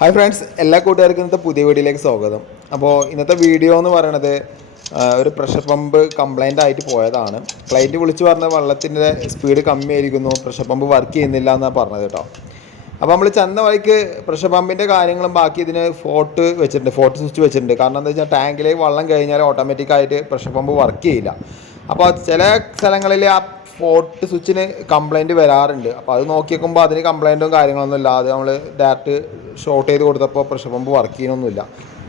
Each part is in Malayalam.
ഹായ് ഫ്രണ്ട്സ് എല്ലാ കൂട്ടുകാർക്കും ഇന്നത്തെ പുതിയ വീഡിയോയിലേക്ക് സ്വാഗതം. അപ്പോൾ ഇന്നത്തെ വീഡിയോ എന്ന് പറയണത് ഒരു പ്രഷർ പമ്പ് കംപ്ലൈന്റ് ആയിട്ട് പോയതാണ്. ക്ലൈന്റ് വിളിച്ച് പറഞ്ഞ വെള്ളത്തിന്റെ സ്പീഡ് കമ്മിയായിരിക്കുന്നു പ്രഷർ പമ്പ് വർക്ക് ചെയ്യുന്നില്ല എന്നാണ് പറഞ്ഞത് കേട്ടോ. അപ്പോൾ നമ്മൾ ചെന്ന വഴിക്ക് പ്രഷർ പമ്പിന്റെ കാര്യങ്ങളും ബാക്കി ഇതിന് ഫോട്ട് വെച്ചിട്ടുണ്ട് ഫോട്ട് സ്വിച്ച് വെച്ചിട്ടുണ്ട്. കാരണം എന്താ വെച്ചാൽ ടാങ്കിലേക്ക് വെള്ളം കഴിഞ്ഞാൽ ഓട്ടോമാറ്റിക്കായിട്ട് പ്രഷർ പമ്പ് വർക്ക് ചെയ്യില്ല. അപ്പോൾ ചില സ്ഥലങ്ങളിൽ ആ ഫോർട്ട് സ്വിച്ചിന് കംപ്ലൈന്റ് വരാറുണ്ട്. അപ്പോൾ അത് നോക്കി നോക്കുമ്പോൾ അതിന് കംപ്ലൈന്റും കാര്യങ്ങളൊന്നും ഇല്ല. അത് നമ്മൾ ഡയറക്റ്റ് ഷോർട്ട് ചെയ്ത് കൊടുത്തപ്പോൾ പ്രഷർ പമ്പ് വർക്ക് ചെയ്യണമൊന്നുമില്ല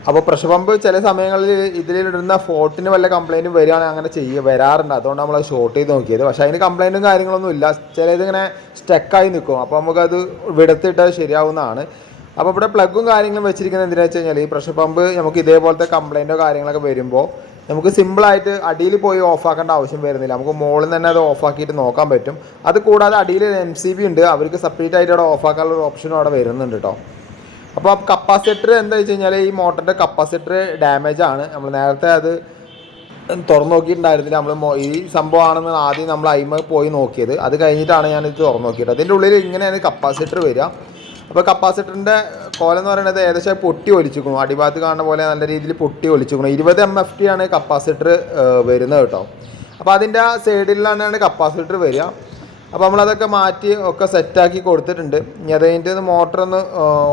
അപ്പോൾ പ്രഷർ പമ്പ് ചില സമയങ്ങളിൽ ഇതിലിടുന്ന ഫോർട്ടിന് വല്ല കംപ്ലൈന്റും വരികയാണെങ്കിൽ അങ്ങനെ ചെയ്യുക വരാറുണ്ട്. അതുകൊണ്ട് നമ്മൾ ഷോർട്ട് ചെയ്ത് നോക്കിയത്. പക്ഷേ അതിന് കംപ്ലൈന്റും കാര്യങ്ങളൊന്നും ഇല്ല. ചിലതിങ്ങനെ സ്റ്റക്കായി നിൽക്കും അപ്പോൾ നമുക്കത് വിടത്തിട്ടാൽ ശരിയാവുന്നതാണ്. അപ്പോൾ ഇവിടെ പ്ലഗും കാര്യങ്ങളും വെച്ചിരിക്കുന്നത് എന്തിനാ വെച്ച് കഴിഞ്ഞാൽ ഈ പ്രഷർ പമ്പ് നമുക്ക് ഇതേപോലത്തെ കംപ്ലൈന്റോ കാര്യങ്ങളൊക്കെ വരുമ്പോൾ നമുക്ക് സിമ്പിളായിട്ട് അടിയിൽ പോയി ഓഫാക്കേണ്ട ആവശ്യം വരുന്നില്ല. നമുക്ക് മുകളിൽ തന്നെ അത് ഓഫാക്കിയിട്ട് നോക്കാൻ പറ്റും. അത് കൂടാതെ അടിയിൽ എം സി ബി ഉണ്ട്. അവർക്ക് സെപ്പറേറ്റ് ആയിട്ട് അവിടെ ഓഫാക്കാനുള്ള ഒരു ഓപ്ഷനും അവിടെ വരുന്നുണ്ട് കേട്ടോ അപ്പോൾ കപ്പാസിറ്റർ എന്താ വെച്ച് കഴിഞ്ഞാൽ ഈ മോട്ടറിന്റെ കപ്പാസിറ്റർ ഡാമേജ് ആണ്. നമ്മൾ നേരത്തെ അത് തുറന്നു നോക്കിയിട്ടുണ്ടായിരുന്നില്ല. നമ്മൾ ഈ സംഭവമാണെന്ന് ആദ്യം നമ്മൾ അയിമ പോയി നോക്കിയത്. അത് കഴിഞ്ഞിട്ടാണ് ഞാനിത് തുറന്നു നോക്കിയത്. അതിന്റെ ഉള്ളിൽ ഇങ്ങനെയാണ് കപ്പാസിറ്റർ വരിക. അപ്പോൾ കപ്പാസിറ്ററിന്റെ കോലം എന്ന് പറയുന്നത് ഏകദേശം പൊട്ടി ഒലിച്ചിരിക്കുന്നു. അടിഭാഗത്ത് കാണുന്ന പോലെ നല്ല രീതിയിൽ പൊട്ടി ഒലിച്ചിരിക്കുന്നു. ഇരുപത് എം എഫ് ടി ആണ് കപ്പാസിറ്റർ വരുന്നത് കേട്ടോ. അപ്പോൾ അതിന്റെ ആ സൈഡിലാണ് കപ്പാസിറ്റർ വരിക. അപ്പോൾ നമ്മളതൊക്കെ മാറ്റി ഒക്കെ സെറ്റാക്കി കൊടുത്തിട്ടുണ്ട്. ഇനി അതിന്റെ മോട്ടർ ഒന്ന്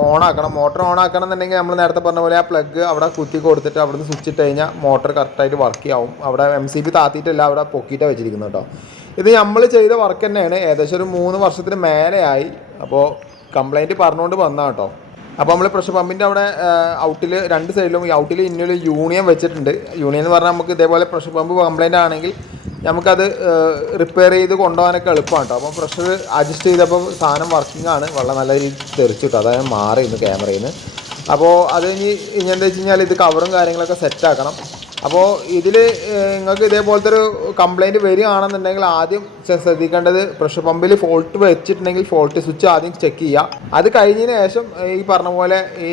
ഓൺ ആക്കണം മോട്ടർ ഓൺ ആക്കണം എന്നുണ്ടെങ്കിൽ നമ്മൾ നേരത്തെ പറഞ്ഞ പോലെ ആ പ്ലഗ് അവിടെ കുത്തി കൊടുത്തിട്ട് അവിടുന്ന് സ്വിച്ച് ഇട്ട് കഴിഞ്ഞാൽ മോട്ടർ കറക്റ്റായിട്ട് വർക്ക് ആവും അവിടെ എം സി ബി താത്തിയിട്ടല്ല അവിടെ പൊക്കിയിട്ടാണ് വെച്ചിരിക്കുന്നത് കേട്ടോ. ഇത് നമ്മൾ ചെയ്ത വർക്ക് തന്നെയാണ്. ഏകദേശം ഒരു മൂന്ന് വർഷത്തിന് മേലെയായി. അപ്പോൾ കംപ്ലൈന്റ് പറഞ്ഞുകൊണ്ട് വന്നാ കേട്ടോ. അപ്പോൾ നമ്മൾ പ്രഷർ പമ്പിന്റെ അവിടെ ഔട്ടിൽ രണ്ട് സൈഡിലും ഈ ഔട്ടിൽ ഇന്നൊരു യൂണിയൻ വെച്ചിട്ടുണ്ട്. യൂണിയൻ എന്ന് പറഞ്ഞാൽ നമുക്ക് ഇതേപോലെ പ്രഷർ പമ്പ് കംപ്ലൈന്റ് ആണെങ്കിൽ നമുക്കത് റിപ്പയർ ചെയ്ത് കൊണ്ടുപോകാനൊക്കെ എളുപ്പമാണ് കേട്ടോ അപ്പോൾ പ്രഷർ അഡ്ജസ്റ്റ് ചെയ്തപ്പോൾ സാധനം വർക്കിംഗ് ആണ്. വെള്ളം നല്ല രീതിയിൽ തെറിച്ചു കിട്ടും അതായത് മാറിയിരുന്നു ക്യാമറയിൽ നിന്ന്. അപ്പോൾ അത് ഇനി ഇനി എന്താ വെച്ച് കഴിഞ്ഞാൽ ഇത് കവറും കാര്യങ്ങളൊക്കെ സെറ്റാക്കണം അപ്പോൾ ഇതിൽ നിങ്ങൾക്ക് ഇതേപോലത്തെ ഒരു കംപ്ലൈന്റ് വരികയാണെന്നുണ്ടെങ്കിൽ ആദ്യം ശ്രദ്ധിക്കേണ്ടത് പ്രഷർ പമ്പിൽ ഫോൾട്ട് വെച്ചിട്ടുണ്ടെങ്കിൽ ഫോൾട്ട് സ്വിച്ച് ആദ്യം ചെക്ക് ചെയ്യുക അത് കഴിഞ്ഞതിന് ശേഷം ഈ പറഞ്ഞ പോലെ ഈ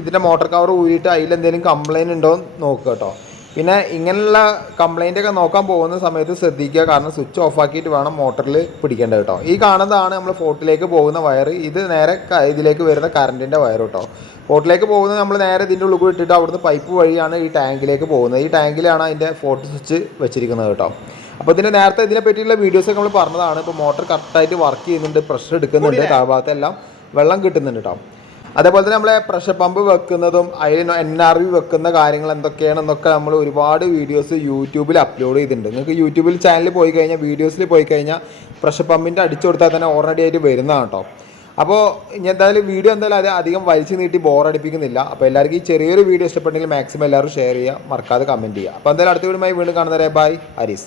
ഇതിന്റെ മോട്ടർ കവർ ഊരിയിട്ട് അതിലെന്തെങ്കിലും കംപ്ലൈന്റ് ഉണ്ടോ എന്ന് നോക്കുക കേട്ടോ. പിന്നെ ഇങ്ങനെയുള്ള കംപ്ലൈന്റ് ഒക്കെ നോക്കാൻ പോകുന്ന സമയത്ത് ശ്രദ്ധിക്കുക. കാരണം സ്വിച്ച് ഓഫ് ആക്കിയിട്ട് വേണം മോട്ടറിൽ പിടിക്കേണ്ടത് കേട്ടോ. ഈ കാണുന്നതാണ് നമ്മൾ ഫോർട്ടിലേക്ക് പോകുന്ന വയർ ഇത് നേരെ ഇതിലേക്ക് വരുന്ന കറണ്ടിന്റെ വയർ കേട്ടോ. ഫോർട്ടിലേക്ക് പോകുന്നത് നമ്മൾ നേരെ ഇതിന്റെ ഉള്ളിൽ കൂടി ഇട്ടിട്ട് അവിടുന്ന് പൈപ്പ് വഴിയാണ് ഈ ടാങ്കിലേക്ക് പോകുന്നത്. ഈ ടാങ്കിലാണ് അതിന്റെ ഫോട്ടോ സ്വിച്ച് വെച്ചിരിക്കുന്നത് കേട്ടോ. അപ്പോൾ ഇതിന്റെ നേരത്തെ ഇതിനെ പറ്റിയുള്ള വീഡിയോസൊക്കെ നമ്മൾ പറഞ്ഞതാണ്. ഇപ്പോൾ മോട്ടർ കറക്റ്റായിട്ട് വർക്ക് ചെയ്യുന്നുണ്ട് പ്രഷർ എടുക്കുന്നുണ്ട് താഴ്ഭാഗത്തെല്ലാം വെള്ളം കിട്ടുന്നുണ്ട് കേട്ടോ. അതേപോലെ തന്നെ നമ്മളെ പ്രഷർ പമ്പ് വെക്കുന്നതും അതിൽ എൻ ആർ വി വെക്കുന്ന കാര്യങ്ങൾ എന്തൊക്കെയാണെന്നൊക്കെ നമ്മൾ ഒരുപാട് വീഡിയോസ് യൂട്യൂബിൽ അപ്ലോഡ് ചെയ്തിട്ടുണ്ട്. നിങ്ങൾക്ക് യൂട്യൂബിൽ ചാനലിൽ പോയി കഴിഞ്ഞാൽ വീഡിയോസിൽ പോയി കഴിഞ്ഞാൽ പ്രഷർ പമ്പിന്റെ അടിച്ചു കൊടുത്താൽ തന്നെ ഓൾറെഡി ആയിട്ട് വരുന്നതാണ് കേട്ടോ. അപ്പോൾ ഇനി എന്തായാലും വീഡിയോ എന്തായാലും അത് അധികം വലിച്ചു നീട്ടി ബോറടിപ്പിക്കുന്നില്ല അപ്പോൾ എല്ലാവർക്കും ഈ ചെറിയൊരു വീഡിയോ ഇഷ്ടപ്പെട്ടെങ്കിൽ മാക്സിമം എല്ലാവരും ഷെയർ ചെയ്യുക. മറക്കാതെ കമന്റ് ചെയ്യുക. അപ്പോൾ എന്തായാലും അടുത്ത വീഡിയോ വീണ്ടും കാണുന്നവരെ ബൈ ഹരീസ്